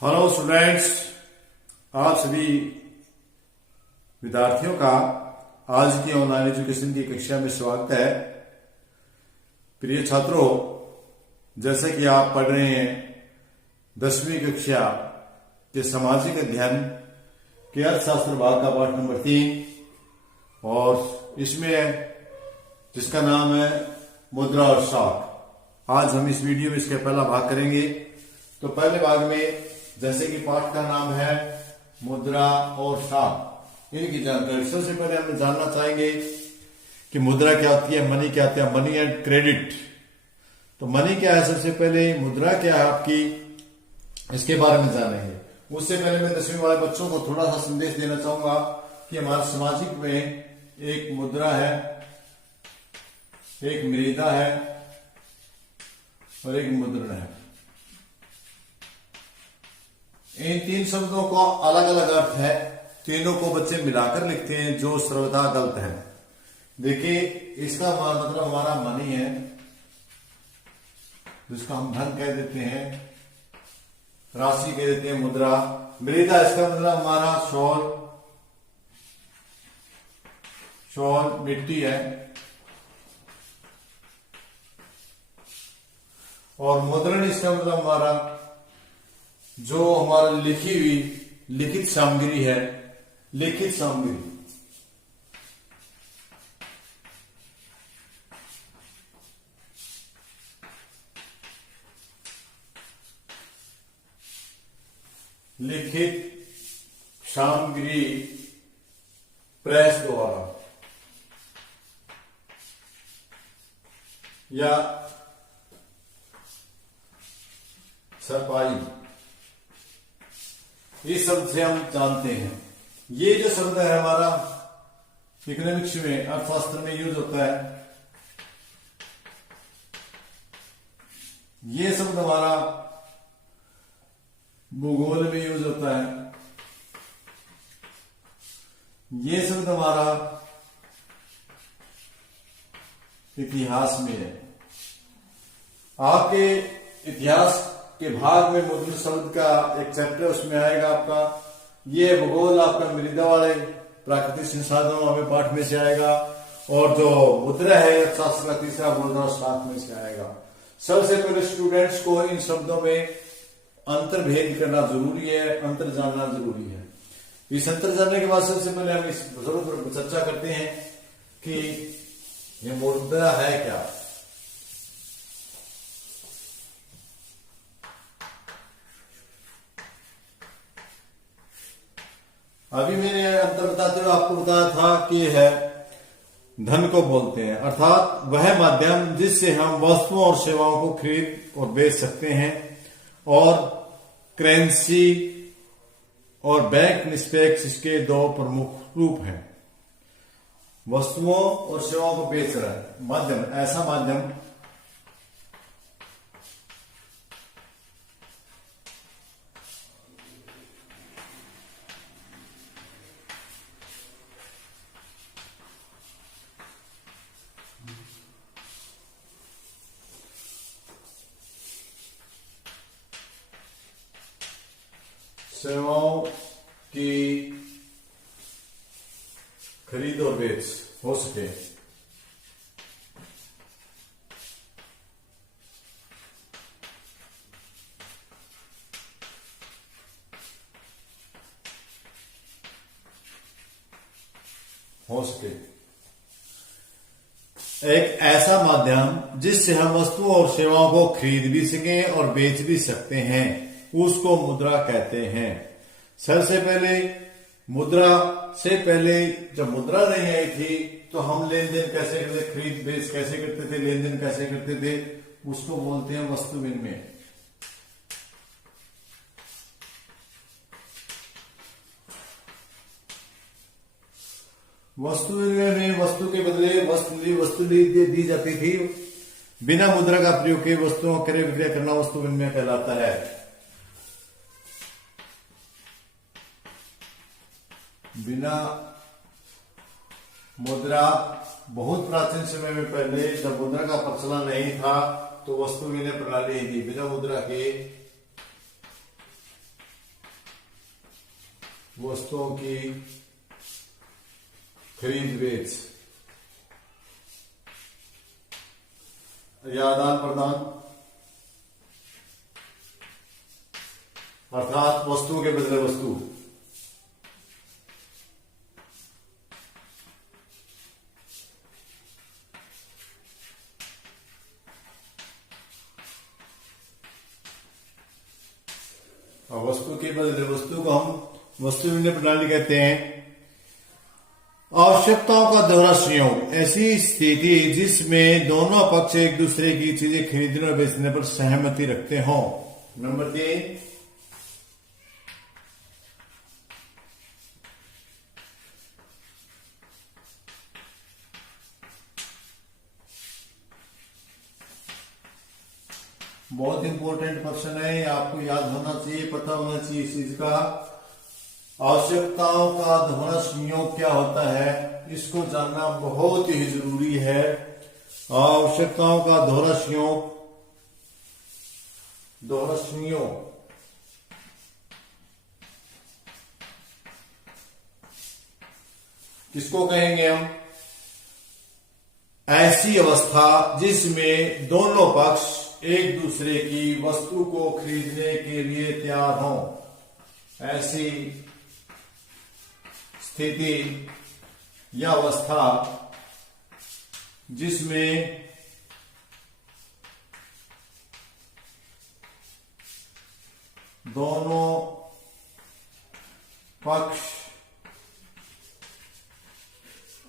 Hello students, आप सभी विद्यार्थियों का आज की ऑनलाइन एजुकेशन की कक्षा में स्वागत है। प्रिय छात्रों, जैसे कि आप पढ़ रहे हैं 10वीं कक्षा के सामाजिक अध्ययन के अर्थशास्त्र भाग का पाठ नंबर 3 और इसमें जिसका नाम है मुद्रा और साख। आज हम इस वीडियो में इसका पहला भाग करेंगे। तो पहले भाग में जैसे कि पाठ का नाम है मुद्रा और साख, इनकी जानकारी सबसे पहले हम जानना चाहेंगे कि मुद्रा क्या होती है, मनी क्या होती है, मनी एंड क्रेडिट। तो मनी क्या है, सबसे पहले मुद्रा क्या है आपकी, इसके बारे में जानेंगे। उससे पहले मैं 10वीं वाले बच्चों को थोड़ा सा संदेश देना चाहूंगा कि हमारे सामाजिक में एक मुद्रा है, एक मृदा है और एक मुद्रण है। इन तीन शब्दों का अलग अलग अर्थ है, तीनों को बच्चे मिलाकर लिखते हैं जो सर्वथा गलत है। देखिए, इसका मतलब हमारा मनी है, जिसको हम धन कह देते हैं, राशि कह देते हैं मुद्रा। मृदा इसका मतलब हमारा शॉल मिट्टी है। और मुद्रण इसका मतलब हमारा जो हमारा लिखी हुई लिखित सामग्री है, लिखित सामग्री। लिखित सामग्री प्रेस द्वारा या छपाई, इस शब्द से हम जानते हैं। ये जो शब्द है हमारा इकोनॉमिक्स में, अर्थशास्त्र में यूज होता है। ये शब्द हमारा भूगोल में यूज होता है। ये शब्द हमारा इतिहास में है। आपके इतिहास के भाग में मुद्रा शब्द का एक चैप्टर उसमें आएगा आपका। ये भूगोल आपका मृदा वाले प्राकृतिक संसाधनों हमें पाठ में से आएगा। और जो मुद्रा है अर्थशास्त्र का तीसरा मुद्रा और साख में से आएगा। सबसे पहले स्टूडेंट्स को इन शब्दों में अंतर्भेद करना जरूरी है, अंतर जानना जरूरी है। इस अंतर जानने के बाद सबसे पहले हम इस जरूर पर चर्चा करते हैं कि ये मुद्रा है क्या। अभी मैंने अंतर बताते हुए आपको बताया था कि है धन को बोलते हैं, अर्थात वह माध्यम जिससे हम वस्तुओं और सेवाओं को खरीद और बेच सकते हैं। और करेंसी और बैंक निष्पक्ष इसके दो प्रमुख रूप हैं। वस्तुओं और सेवाओं को बेच रहा है माध्यम, ऐसा माध्यम सेवाओं की खरीद और बेच हो सके। एक ऐसा माध्यम जिससे हम वस्तुओं और सेवाओं को खरीद भी सकें और बेच भी सकते हैं, उसको मुद्रा कहते हैं। सबसे पहले मुद्रा से पहले जब मुद्रा नहीं आई थी तो हम लेन देन कैसे करते, खरीद बेच कैसे करते थे, लेन देन कैसे करते थे, उसको बोलते हैं वस्तु विनिमय। वस्तु विनिमय में वस्तु के बदले वस्तु दी जाती थी। बिना मुद्रा का प्रयोग किए वस्तुओं क्रय विक्रय करना वस्तु विनिमय कहलाता है। बिना मुद्रा, बहुत प्राचीन समय में पहले जब मुद्रा का प्रचलन नहीं था तो वस्तु विनिमय प्रणाली ही थी। बिना मुद्रा के वस्तुओं की खरीद बेच या आदान प्रदान, अर्थात वस्तु के बदले वस्तु। और वस्तु के बदले वस्तु को हम वस्तु विनिमय प्रणाली कहते हैं। आवश्यकताओं का दोहरा संयोग, ऐसी स्थिति जिसमें दोनों पक्ष एक दूसरे की चीजें खरीदने और बेचने पर सहमति रखते हों। नंबर 3, बहुत इंपॉर्टेंट क्वेश्चन है, आपको याद होना चाहिए, पता होना चाहिए इस चीज का। आवश्यकताओं का दोहरा संयोग क्या होता है, इसको जानना बहुत ही जरूरी है। आवश्यकताओं का दोहरा संयोग किसको कहेंगे हम? ऐसी अवस्था जिसमें दोनों पक्ष एक दूसरे की वस्तु को खरीदने के लिए तैयार हों। ऐसी स्थिति या अवस्था जिसमें दोनों पक्ष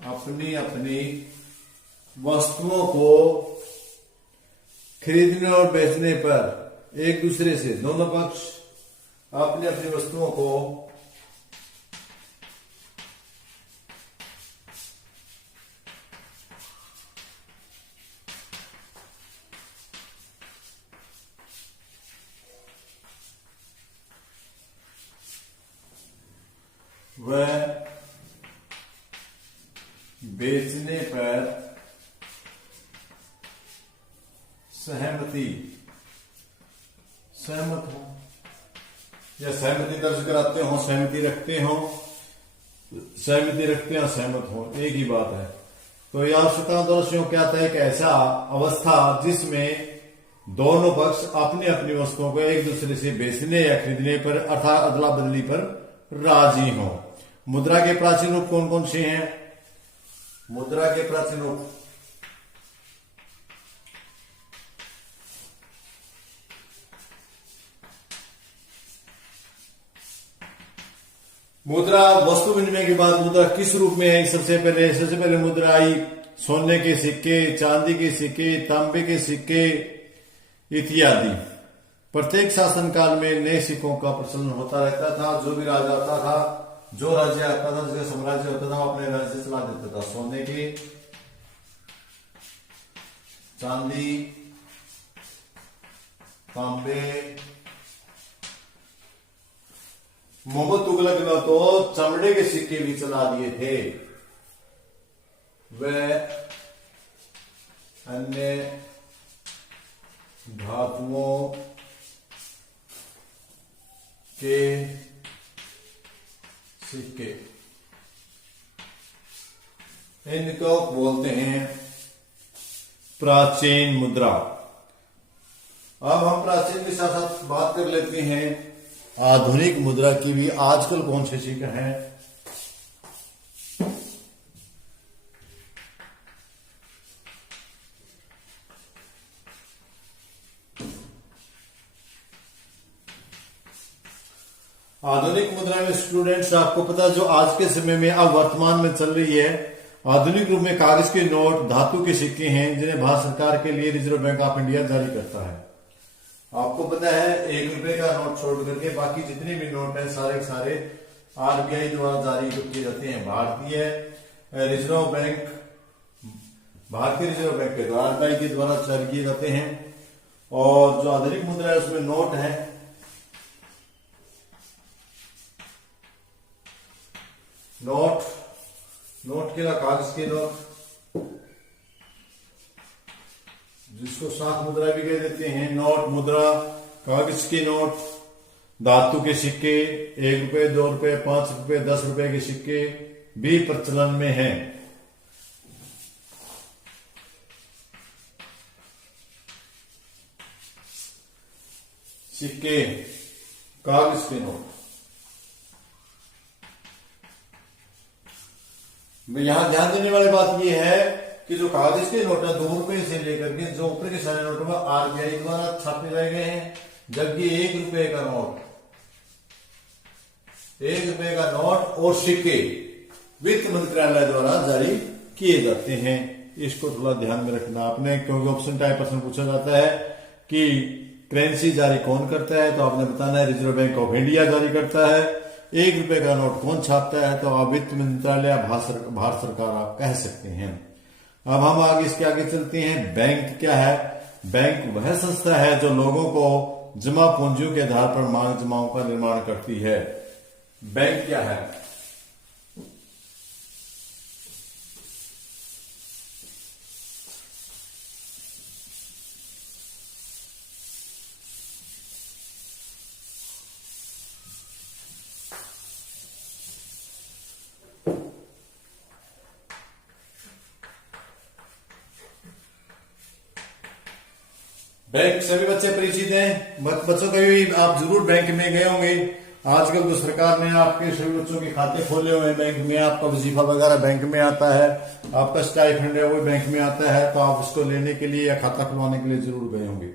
अपनी अपनी वस्तुओं को खरीदने और बेचने पर एक दूसरे से, दोनों पक्ष अपनी अपनी वस्तुओं को वह बेचने पर सहमत हो या सहमति दर्ज कराते हो, सहमति रखते हो, सहमत हो, एक ही बात है। तो यह आवश्यकता दोषियों क्या था? एक ऐसा अवस्था जिसमें दोनों पक्ष अपनी अपनी वस्तुओं को एक दूसरे से बेचने या खरीदने पर अर्थात अदला बदली पर राजी हो। मुद्रा के प्राचीन रूप कौन कौन से हैं? मुद्रा के प्राचीन रूप मुद्रा वस्तु विनिमय के बाद मुद्रा किस रूप में है? सबसे पहले मुद्रा आई सोने के सिक्के, चांदी के सिक्के, तांबे के सिक्के इत्यादि। प्रत्येक शासन काल में नए सिक्कों का प्रचलन होता रहता था। जो भी राजा आता था, जो राज्य आता था, जिसका साम्राज्य होता था, अपने राज्य चला देता था। सोने के, चांदी, तांबे। मोहम्मद तुगलक ने तो चमड़े के सिक्के भी चला दिए थे। वह अन्य धातुओं के सिक्के, इनको बोलते हैं प्राचीन मुद्रा। अब हम प्राचीन के साथ साथ बात कर लेते हैं आधुनिक मुद्रा की भी। आजकल कौन से सिक्के हैं? आधुनिक मुद्रा में स्टूडेंट्स आपको पता, जो आज के समय में अब वर्तमान में चल रही है, आधुनिक रूप में कागज के नोट, धातु के सिक्के हैं, जिन्हें भारत सरकार के लिए रिजर्व बैंक ऑफ इंडिया जारी करता है। आपको पता है 1 रुपए का नोट छोड़ करके बाकी जितने भी नोट हैं सारे के सारे आरबीआई द्वारा जारी किए जाते हैं। भारतीय रिजर्व बैंक के द्वारा, आरबीआई के द्वारा जारी किए जाते हैं। और जो आधुनिक मुद्रा है उसमें नोट है, नोट के कागज के नोट, जिसको साख मुद्रा भी कह देते हैं। नोट, मुद्रा, कागज के नोट, धातु के सिक्के 1 रुपए, 2 रुपए, 5 रुपए, 10 रुपए के सिक्के भी प्रचलन में हैं। सिक्के, कागज के नोट। यहां ध्यान देने वाली बात यह है कि जो कागज के नोट है 2 रुपए से लेकर के जो ऊपर के सारे नोटों में आरबीआई द्वारा छापे गए हैं, जबकि 1 रुपए का नोट, 1 रुपए का नोट और सिक्के वित्त मंत्रालय द्वारा जारी किए जाते हैं। इसको थोड़ा ध्यान में रखना आपने, क्योंकि ऑप्शन टाइप प्रश्न पूछा जाता है कि करेंसी जारी कौन करता है, तो आपने बताना है रिजर्व बैंक ऑफ इंडिया जारी करता है। 1 रुपए का नोट कौन छापता है, तो आप वित्त मंत्रालय या भारत सरकार आप कह सकते हैं। अब हम आगे इसके आगे चलते हैं। बैंक क्या है? बैंक वह संस्था है जो लोगों को जमा पूंजियों के आधार पर मांग जमाओं का निर्माण करती है। बैंक क्या है? बैंक सभी बच्चे परिचित हैं। बच्चों कभी आप जरूर बैंक में गए होंगे। आजकल तो सरकार ने आपके सभी बच्चों के खाते खोले हुए हैं बैंक में, आपका वजीफा वगैरह बैंक में आता है, आपका स्टाइपेंड है वो बैंक में आता है, तो आप उसको लेने के लिए या खाता खुलवाने के लिए जरूर गए होंगे।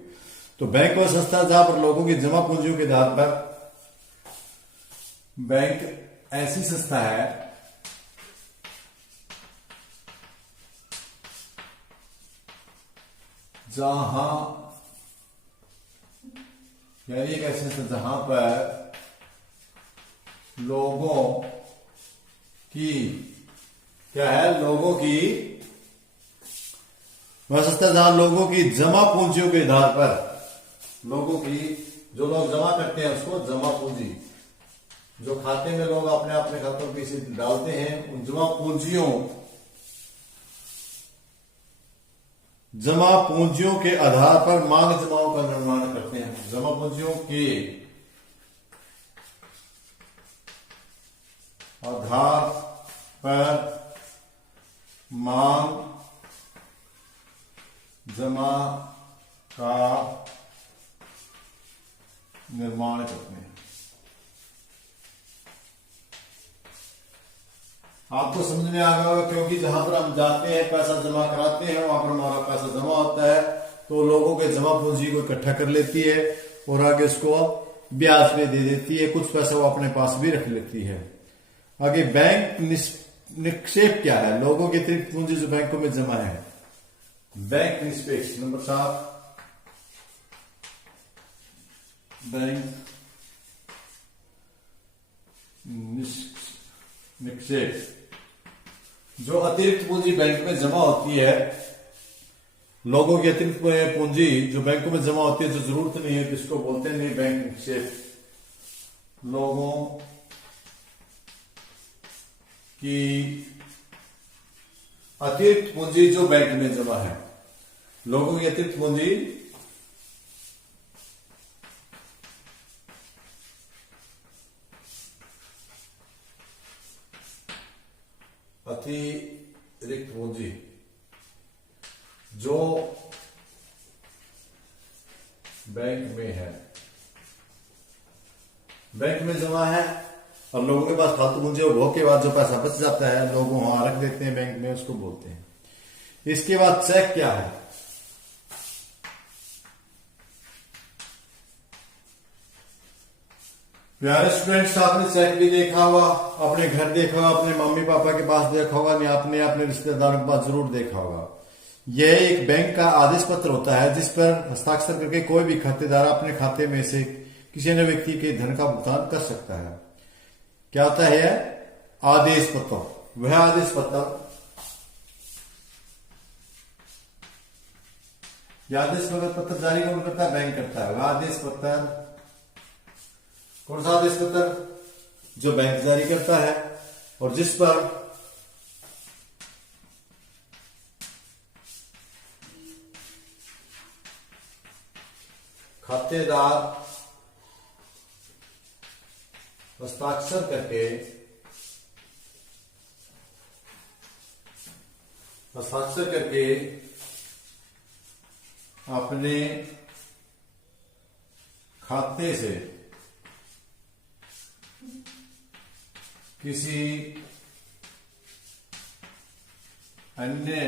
तो बैंक वह संस्था जहां पर लोगों की जमा पूंजियों के आधार पर, बैंक ऐसी संस्था है जहां, यानी एक ऐसी संस्था जहां पर लोगों की, क्या है, लोगों की, वह संस्था जहां लोगों की जमा पूंजियों के आधार पर, लोगों की जो लोग जमा करते हैं उसको जमा पूंजी, जो खाते में लोग अपने अपने खातों में पैसे डालते हैं, उन जमा पूंजियों के आधार पर मांग जमाओं का निर्माण करते हैं। जमा पूंजियों के आधार पर मांग जमा का निर्माण करते हैं। आपको समझ में आ गया होगा, क्योंकि जहां पर हम जाते हैं पैसा जमा कराते हैं वहां पर हमारा पैसा जमा होता है, तो लोगों के जमा पूंजी को इकट्ठा कर लेती है और आगे उसको ब्याज पे दे देती है, कुछ पैसा वो अपने पास भी रख लेती है। आगे बैंक निक्षेप क्या है? लोगों की अतिरिक्त पूंजी जो बैंकों में जमा है। बैंक निष्पेक्ष नंबर 7, बैंक निक्षेप, जो अतिरिक्त पूंजी बैंक में जमा होती है, लोगों की अतिरिक्त पूंजी जो बैंकों में जमा होती है जो जरूरत नहीं है, किसको बोलते हैं? नहीं, बैंक निक्षेप। लोगों की अतिरिक्त पूंजी जो बैंक में जमा है, लोगों की अतिरिक्त पूंजी अतिरिक्त पूंजी जो बैंक में है, बैंक में जमा है और लोगों के पास फालतू पूंजी भोग के बाद जो पैसा बच जाता है लोग वहां रख देते हैं बैंक में, उसको बोलते हैं। इसके बाद चेक क्या है? प्यारे स्टूडेंट्स, आपने चेक भी देखा होगा, अपने घर देखा होगा, अपने मम्मी पापा के पास देखा होगा, नहीं आपने अपने रिश्तेदारों के पास जरूर देखा होगा। यह एक बैंक का आदेश पत्र होता है जिस पर हस्ताक्षर करके कोई भी खातेदार अपने खाते में से किसी अन्य व्यक्ति के धन का भुगतान कर सकता है। क्या होता है? आदेश पत्र। वह आदेश पत्र, यह आदेश पत्र जारी कौन करता है? बैंक करता है। वह आदेश पत्र, कौन सा आदेश पत्र? जो बैंक जारी करता है और जिस पर खातेदार हस्ताक्षर करके अपने खाते से किसी अन्य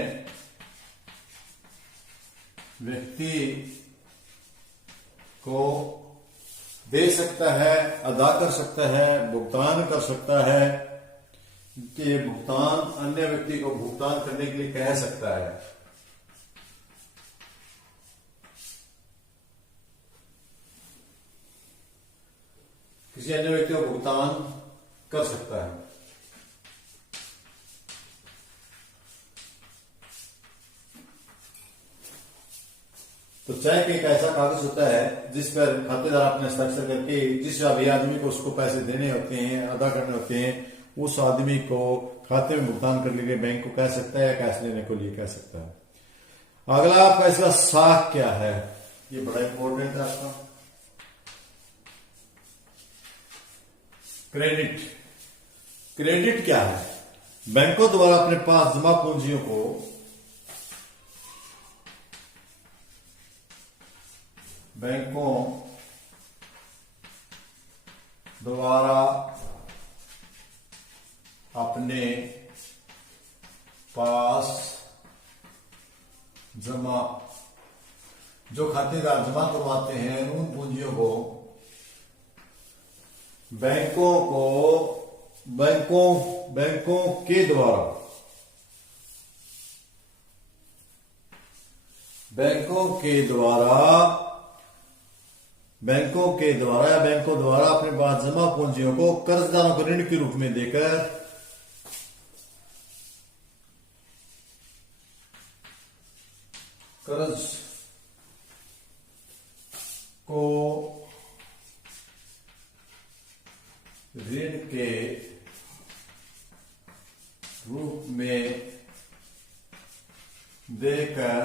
व्यक्ति को दे सकता है, अदा कर सकता है, भुगतान कर सकता है, कि भुगतान अन्य व्यक्ति को भुगतान करने के लिए कह सकता है। किसी अन्य व्यक्ति को भुगतान कर सकता है। तो चेक एक ऐसा कागज होता है जिस पर खातेदार अपने हस्ताक्षर करके जिस भी आदमी को उसको पैसे देने होते हैं, अदा करने होते हैं, उस आदमी को खाते में भुगतान करने के लिए बैंक को कह सकता है या कैश लेने को लिए कह सकता है। अगला आपका इसका साख क्या है, ये बड़ा इंपॉर्टेंट है आपका। क्रेडिट क्या है? बैंकों द्वारा अपने पास जमा पूंजियों को जो खातेदार जमा करवाते हैं उन पूंजियों को बैंकों के द्वारा या बैंकों द्वारा अपने पास जमा पूंजियों को कर्जदारों को ऋण के रूप में देकर कर्ज को ऋण के रूप में देकर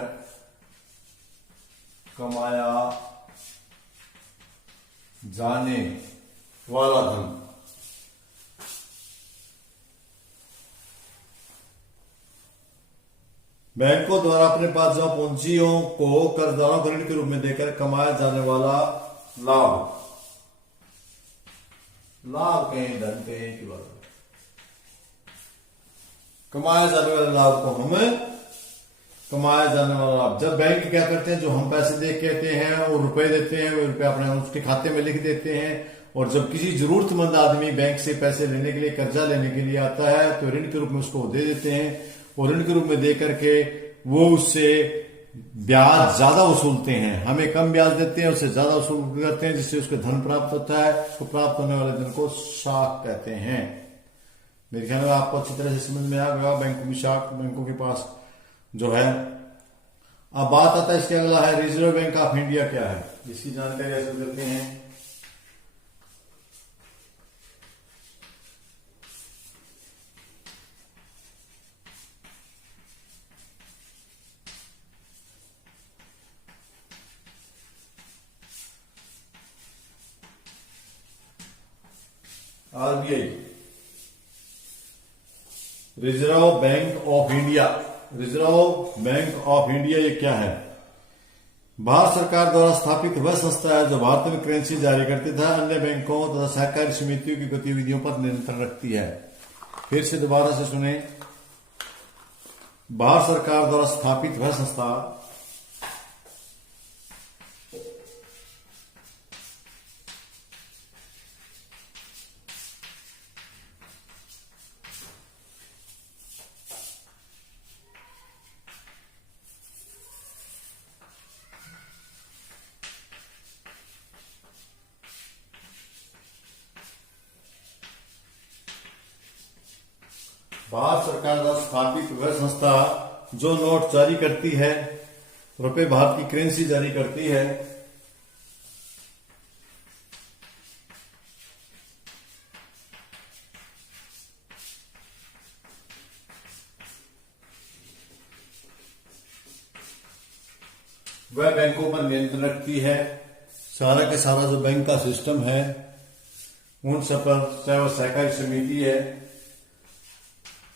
कमाया जाने वाला धन। बैंकों द्वारा अपने पास जमा पूंजियों को कर्जदारों को ऋण के रूप में देकर कमाया जाने वाला लाभ कहें, धन कहें कि कमाया जाने वाले लाभ को कमाया जाने वाला लाभ। जब बैंक क्या करते हैं, जो हम पैसे दे के कहते हैं और रुपए देते हैं, वो रुपए अपने उसके खाते में लिख देते हैं। और जब किसी जरूरतमंद आदमी बैंक से पैसे लेने के लिए, कर्जा लेने के लिए आता है, तो ऋण के रूप में उसको दे देते हैं और ऋण के रूप में दे करके वो उससे ब्याज ज्यादा वसूलते हैं। हमें कम ब्याज देते हैं, उससे ज्यादा वसूल करते हैं, जिससे उसको धन प्राप्त होता है। तो प्राप्त होने वाले धन को साख कहते हैं। मेरे ख्याल में आपको अच्छी तरह से समझ में आ गया बैंकों की साख, बैंकों के पास जो है। अब बात आता है इसके अगला है रिजर्व बैंक ऑफ इंडिया क्या है, इसकी जानकारी ऐसे करते हैं। RBI, reserve bank of India. Reserve bank of India ये क्या है? भारत सरकार द्वारा स्थापित वह संस्था है जो भारत में करेंसी जारी करती तथा अन्य बैंकों तथा सहकारी समितियों की गतिविधियों पर नियंत्रण रखती है। फिर से दोबारा से सुने। भारत सरकार द्वारा स्थापित वह संस्था भारत सरकार द्वारा स्थापित वह संस्था जो नोट जारी करती है, रुपए भारत की करेंसी जारी करती है, वह बैंकों पर नियंत्रण रखती है। सारा के सारा जो बैंक का सिस्टम है उन सब पर, चाहे वो सहकारी समिति है,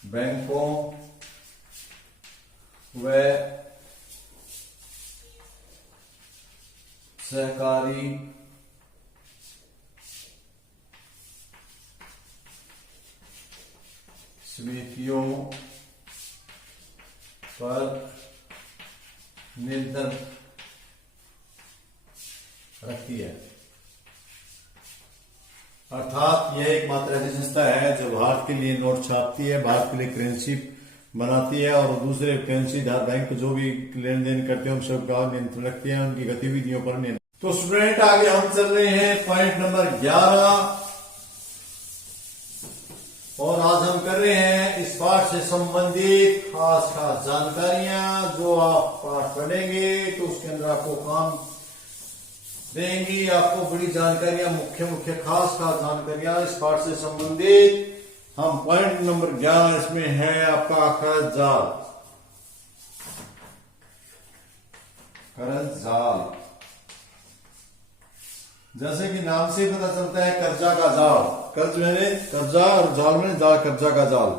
बैंकों व सहकारी समितियों पर नियंत्रण रखती है। अर्थात यह एकमात्र ऐसी संस्था है जो भारत के लिए नोट छापती है, भारत के लिए करेंसी बनाती है और दूसरे करेंसी धार बैंक जो भी लेन देन करते हैं उन सब का नियंत्रण रखती है, उनकी गतिविधियों पर नियंत्रण। तो स्टूडेंट आगे हम चल रहे हैं पॉइंट नंबर 11 और आज हम कर रहे हैं इस पाठ से संबंधित खास खास जानकारियां जो आप पाठ पढ़ेंगे तो उसके अंदर आपको काम देंगी, आपको बड़ी जानकारियां, मुख्य मुख्य खास खास जानकारियां इस पाठ से संबंधित। हम पॉइंट नंबर 11 इसमें है आपका कर्ज जाल। कर्ज जाल जैसे कि नाम से पता चलता है कर्जा का जाल, कर्ज मैंने कर्जा और जाल में जाल, कर्जा का जाल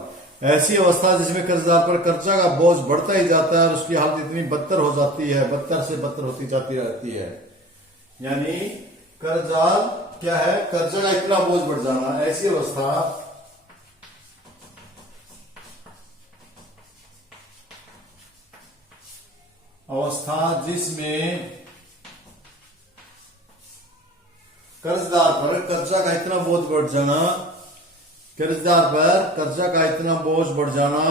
ऐसी अवस्था जिसमें कर्जदार पर कर्जा का बोझ बढ़ता ही जाता है और उसकी हालत इतनी बदतर हो जाती है, बदतर से बदतर होती जाती रहती है। यानी कर्जदार क्या है, कर्जा का इतना बोझ बढ़ जाना, ऐसी अवस्था जिसमें कर्जदार पर कर्जा का इतना बोझ बढ़ जाना, कर्जदार पर कर्जा का इतना बोझ बढ़ जाना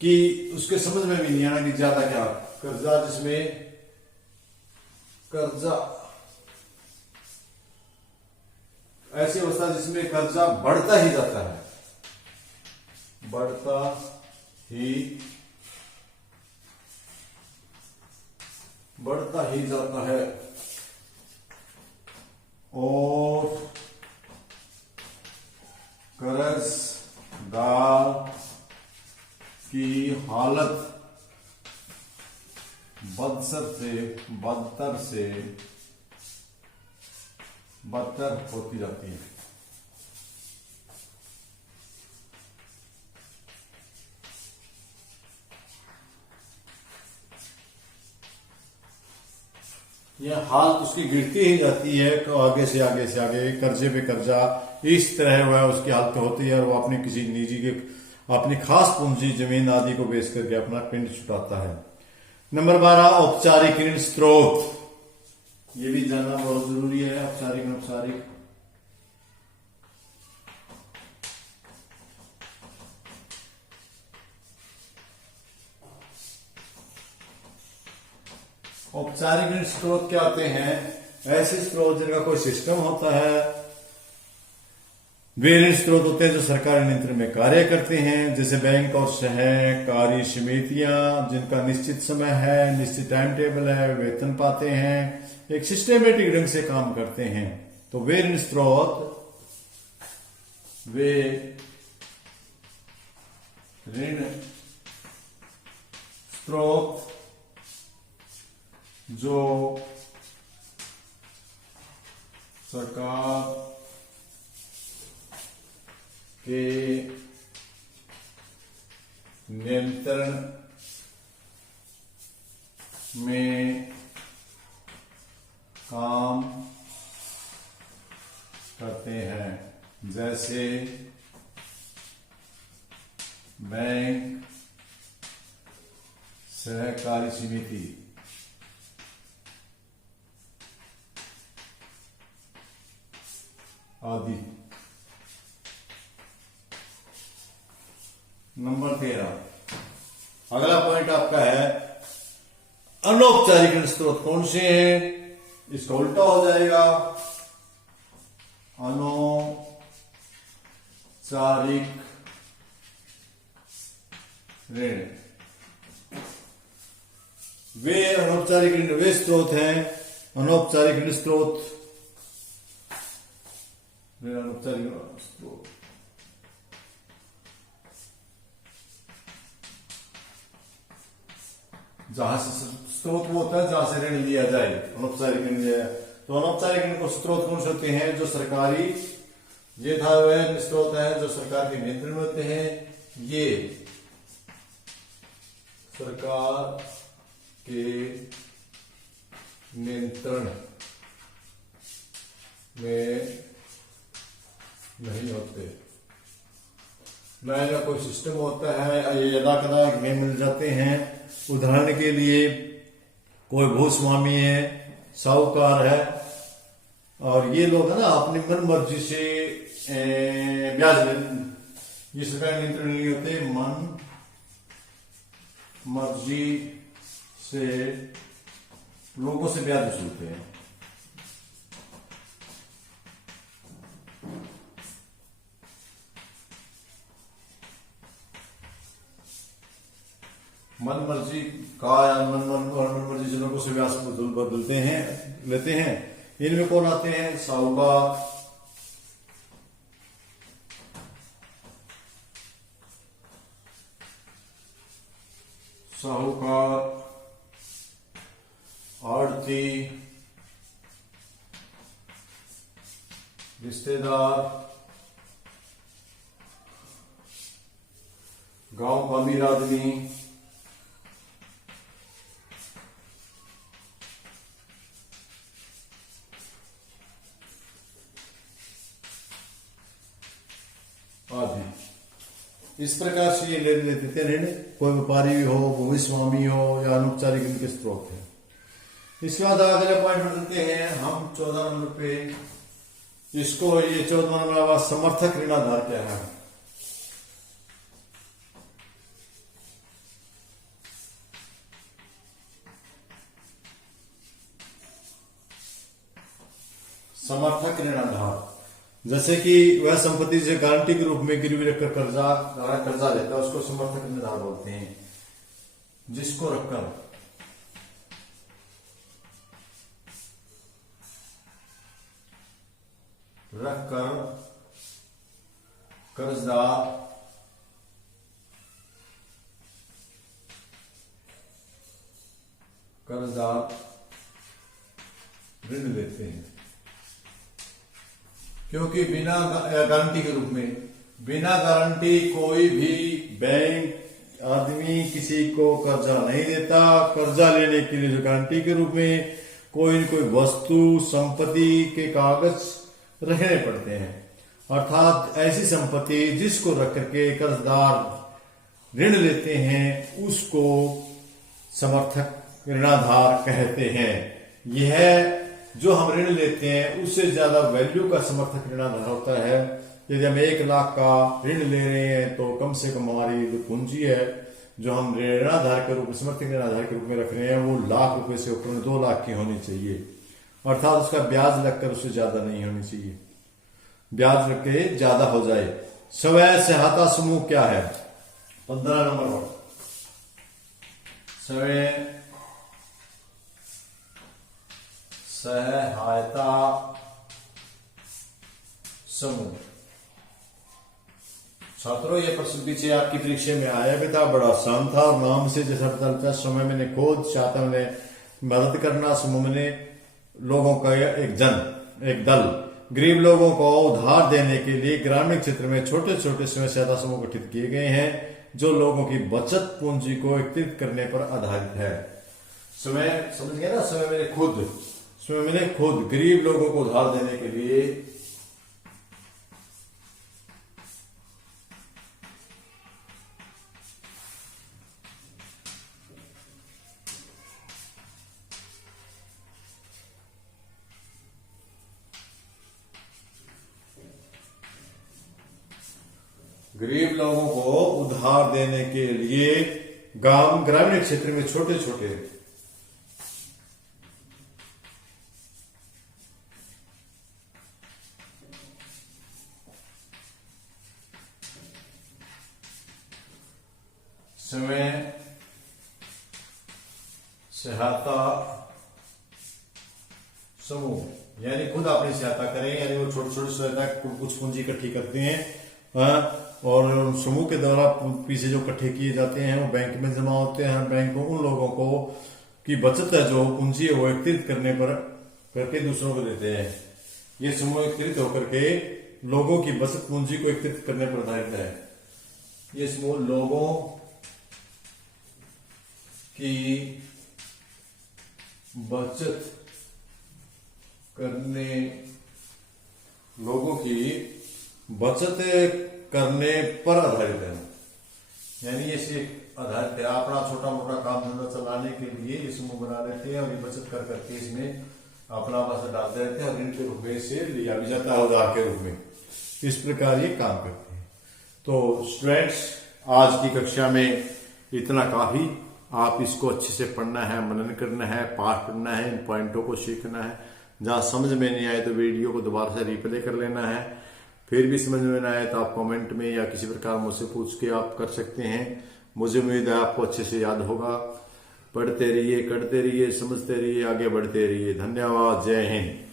कि उसके समझ में भी नहीं आना कि ज्यादा क्या कर्जा, जिसमें कर्जा ऐसी अवस्था जिसमें कर्जा बढ़ता ही जाता है, बढ़ता ही जाता है और कर्जदार की हालत बदतर से बदतर होती जाती है। यह हालत उसकी गिरती ही जाती है, आगे से आगे से आगे, कर्जे पे कर्जा, इस तरह वह उसकी हालत होती है और वो अपने किसी निजी के अपनी खास पूंजी जमीन आदि को बेच करके अपना पिंड छुटाता है। नंबर 12 औपचारिक ऋण स्रोत, ये भी जानना बहुत जरूरी है। औपचारिक अनौपचारिक औपचारिक ऋण स्रोत क्या होते हैं, ऐसे स्रोत जिनका कोई सिस्टम होता है। वे ऋण स्रोत होते हैं जो सरकारी नियंत्रण में कार्य करते हैं, जैसे बैंक और सहकारी समितियां जिनका निश्चित समय है, निश्चित टाइम टेबल है, वेतन पाते हैं, एक सिस्टमेटिक ढंग से काम करते हैं। तो वे ऋण स्रोत जो सरकार के नियंत्रण में काम करते हैं, जैसे बैंक, सहकारी समिति आदि। नंबर 13 अगला पॉइंट आपका है अनौपचारिक ऋण स्रोत कौन से हैं, इसका उल्टा हो जाएगा। अनौपचारिक ऋण अनौपचारिक ऋण वे स्रोत हैं, अनौपचारिक ऋण स्रोत जहां से स्रोत वो होता है जहां से ऋण लिया जाए, अनौपचारिक ऋण तो अनौपचारिक ऋण स्रोत कौन से होते हैं? जो सरकारी, ये था वह स्रोत है जो सरकार के नियंत्रण में होते हैं। ये सरकार के नियंत्रण में नहीं होते। नया नया कोई सिस्टम होता है, ये यदा कदा में मिल जाते हैं। उदाहरण के लिए कोई भूस्वामी है, साहूकार है, और ये लोग है ना अपनी मन मर्जी से ब्याज ये सरकार नियंत्रण नहीं होते, मन मर्जी से लोगों से ब्याज वसूलते हैं। मन मर्जी का या मन मर्जी से लोगों से ब्याज बदलते हैं, लेते हैं। इनमें कौन आते हैं? साहूकार, आड़ती, रिश्तेदार, गांव का अमीर आदमी, आदि। इस प्रकार से ये लेने देते थे ऋण। कोई व्यापारी हो, भूस्वामी हो, या अनौपचारिक ऋण के स्रोत है। इसके बाद अगले पॉइंट पर चलते हैं हम 14 नंबर पे। इसको ये 14 नंबर आवाज समर्थक ऋणाधार क्या है? समर्थक ऋणाधार जैसे कि वह संपत्ति से गारंटी के रूप में गिरवी रखकर कर्जा लेता है, उसको समर्थक ऋणाधार बोलते हैं। जिसको रखकर कर्जदार ऋण लेते हैं। क्योंकि बिना गारंटी के रूप में, बिना गारंटी कोई भी बैंक आदमी किसी को कर्जा नहीं देता। कर्जा लेने के लिए जो गारंटी के रूप में कोई न कोई वस्तु संपत्ति के कागज रखने पड़ते हैं, अर्थात ऐसी संपत्ति जिसको रख करके कर्जदार ऋण लेते हैं उसको समर्थक ऋणाधार कहते हैं। यह जो हम ऋण लेते हैं उससे ज्यादा वैल्यू का समर्थक ऋणाधार होता है। यदि हम 1 लाख का ऋण ले रहे हैं तो कम से कम हमारी जो पूंजी है जो हम ऋणाधार के रूप में, समर्थक ऋणाधार के रूप में रख रहे हैं, वो लाख रुपए से ऊपर 2 लाख की होनी चाहिए, अर्थात उसका ब्याज लगकर उससे ज्यादा नहीं होनी चाहिए, ब्याज लग के ज्यादा हो जाए। स्वयं सहायता समूह क्या है? 15 नंबर पर स्वयं सहायता समूह। छात्रों ये प्रश्न पीछे आपकी परीक्षा में आया भी था, बड़ा आसान था और नाम से जैसा पता चलता है समय मैंने खोज छात्रों ने मदद करना, समूह ने लोगों का एक दल गरीब लोगों को उधार देने के लिए ग्रामीण क्षेत्र में छोटे छोटे स्वयं सहायता समूह गठित किए गए हैं जो लोगों की बचत पूंजी को एकत्रित करने पर आधारित है। स्वयं समझ गए ना, स्वयं मैंने खुद गरीब लोगों को उधार देने के लिए ग्रामीण क्षेत्र में छोटे छोटे स्वयं सहायता समूह यानी खुद अपनी सहायता करें, यानी वो छोटे छोटे सहायता कुछ पूंजी इकट्ठी करते हैं और समूह के द्वारा पैसे जो इकट्ठे किए जाते हैं वो बैंक में जमा होते हैं। बैंक उन लोगों को की बचत है जो पूंजी है वो एकत्रित करने पर करके दूसरों को देते हैं। ये समूह एकत्रित होकर के लोगों की बचत पूंजी को एकत्रित करने पर आधारित है। ये समूह लोगों की बचत करने पर आधारित है। यानी ये आधारित है, अपना छोटा मोटा काम धंधा चलाने के लिए ये समूह बना लेते हैं और ये बचत कर करके इसमें अपना पैसा डालते रहते हैं और ऋण के रूप में से लिया भी जाता है उधार के रूप में। इस प्रकार ये काम करते हैं। तो स्टूडेंट्स, आज की कक्षा में इतना काफी। आप इसको अच्छे से पढ़ना है, मनन करना है, पाठ पढ़ना है, इन पॉइंटों को सीखना है। जहां समझ में नहीं आए तो वीडियो को दोबारा से रिप्ले कर लेना है। फिर भी समझ में ना आए तो आप कमेंट में या किसी प्रकार मुझसे पूछ के आप कर सकते हैं। मुझे उम्मीद है आपको अच्छे से याद होगा। पढ़ते रहिए, करते रहिए, समझते रहिए, आगे बढ़ते रहिए। धन्यवाद। जय हिंद।